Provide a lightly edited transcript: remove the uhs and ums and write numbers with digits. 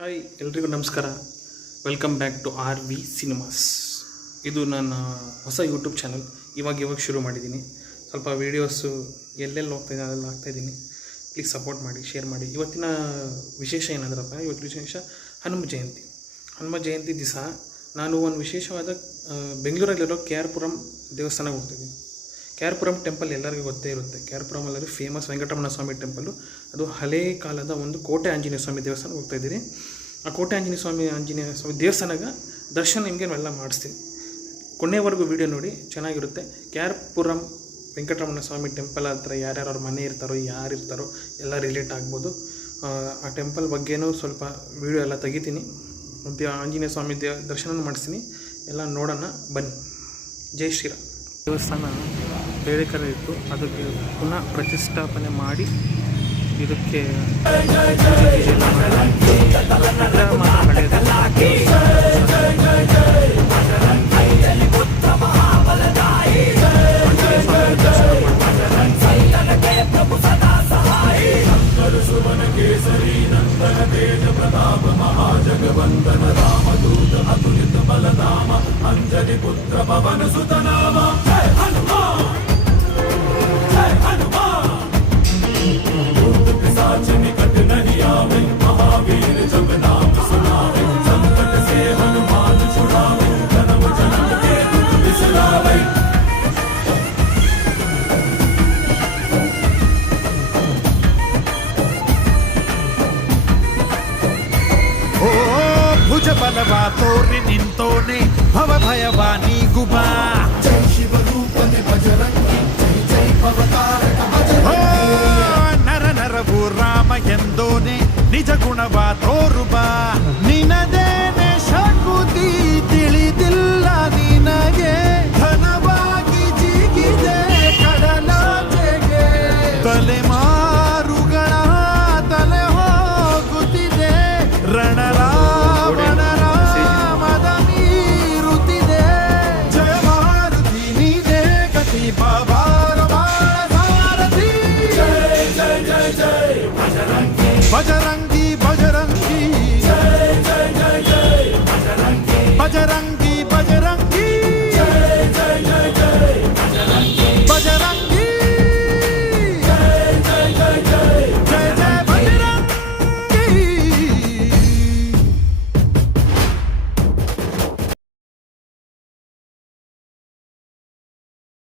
Hi ಎಲ್ರಿಗೂ ನಮಸ್ಕಾರ. Welcome back to R V cinemas. ಇದು ನನ್ನ ಹೊಸ ಯೂಟ್ಯೂಬ್ ಚಾನಲ್. ಇವಾಗ ಶುರು ಮಾಡಿದ್ದೀನಿ. ಸ್ವಲ್ಪ ವೀಡಿಯೋಸು ಎಲ್ಲೆಲ್ಲಿ ಹೋಗ್ತಾಯಿದ್ದೀನಿ ಅದೆಲ್ಲ ಹಾಕ್ತಾಯಿದ್ದೀನಿ. ಪ್ಲೀಸ್ ಸಪೋರ್ಟ್ ಮಾಡಿ, ಶೇರ್ ಮಾಡಿ. ಇವತ್ತಿನ ವಿಶೇಷ ಏನಂದ್ರಪ್ಪ, ಇವತ್ತು ವಿಶೇಷ ಹನುಮ ಜಯಂತಿ ದಿವಸ ನಾನು ಒಂದು ವಿಶೇಷವಾದ ಬೆಂಗಳೂರಲ್ಲಿರೋ KR ಪುರಂ ದೇವಸ್ಥಾನಕ್ಕೆ ಹೋಗ್ತಿದ್ದೀನಿ. KR ಪುರಂ ಟೆಂಪಲ್ ಎಲ್ಲರಿಗೂ ಗೊತ್ತೇ ಇರುತ್ತೆ. KR ಪುರಮಲ್ಲಿ ಫೇಮಸ್ ವೆಂಕಟರಮಣ ಸ್ವಾಮಿ ಟೆಂಪಲ್ಲು. ಅದು ಹಳೇ ಕಾಲದ ಒಂದು ಕೋಟೆ ಆಂಜನೇಯ ಸ್ವಾಮಿ ದೇವಸ್ಥಾನಕ್ಕೆ ಹೋಗ್ತಾಯಿದ್ದೀನಿ. ಆ ಕೋಟೆ ಆಂಜನೇಯ ಸ್ವಾಮಿ ದೇವಸ್ಥಾನಕ್ಕೆ ದರ್ಶನ ನಿಮಗೆ ಎಲ್ಲ ಮಾಡಿಸ್ತೀನಿ. ಕೊನೆವರೆಗೂ ವೀಡಿಯೋ ನೋಡಿ, ಚೆನ್ನಾಗಿರುತ್ತೆ. KR ಪುರಂ ವೆಂಕಟರಮಣ ಸ್ವಾಮಿ ಟೆಂಪಲ್ ಹತ್ರ ಯಾರ್ಯಾರು ಅವ್ರ ಮನೆ ಇರ್ತಾರೋ, ಯಾರು ಇರ್ತಾರೋ ಎಲ್ಲ ರಿಲೇಟ್ ಆಗ್ಬೋದು. ಆ ಟೆಂಪಲ್ ಬಗ್ಗೆನೂ ಸ್ವಲ್ಪ ವೀಡಿಯೋ ಎಲ್ಲ ತೆಗಿತೀನಿ. ಆಂಜನೇಯ ಸ್ವಾಮಿ ದರ್ಶನ ಮಾಡಿಸ್ತೀನಿ. ಎಲ್ಲ ನೋಡೋಣ ಬನ್ನಿ. ಜೈ ಶ್ರೀರಾಮ್. ದೇವಸ್ಥಾನ ಬೇರೆ ಇತ್ತು, ಅದಕ್ಕೆ ಪುನಃ ಪ್ರತಿಷ್ಠಾಪನೆ ಮಾಡಿ ಇದಕ್ಕೆ ಮಹಾಜಗವಂದನ ರಾಮದೂತ ಅತುಲಿತ ಬಲಧಾಮ ಅಂಜನಿ ಪುತ್ರ ಪವನ ಸುತನಾಮ ಜಯ ಹನುಮಾನ್ ಜಯ ಹನುಮಾನ್ भूत पिशाच निकट नहीं आवे महावीर जब नाम सुनावे संकट से हनुमान छुड़ावे जन्म जन्म के दुख बिसरावे ಭುಜ ಬಲವ ತೋರಿ ನಿಂತೋನೆ ಭವ ಭಯವ ನೀಗುಬಾ ಜೈ ಶಿವ ರೂಪನೆ ಬಜರಂಗಿ ಜೈ ಜೈ ಭವತಾರಕ ನರ ನರವು ರಾಮ ಎಂದೋನೆ ನಿಜ ಗುಣವ ತೋರುಬಾ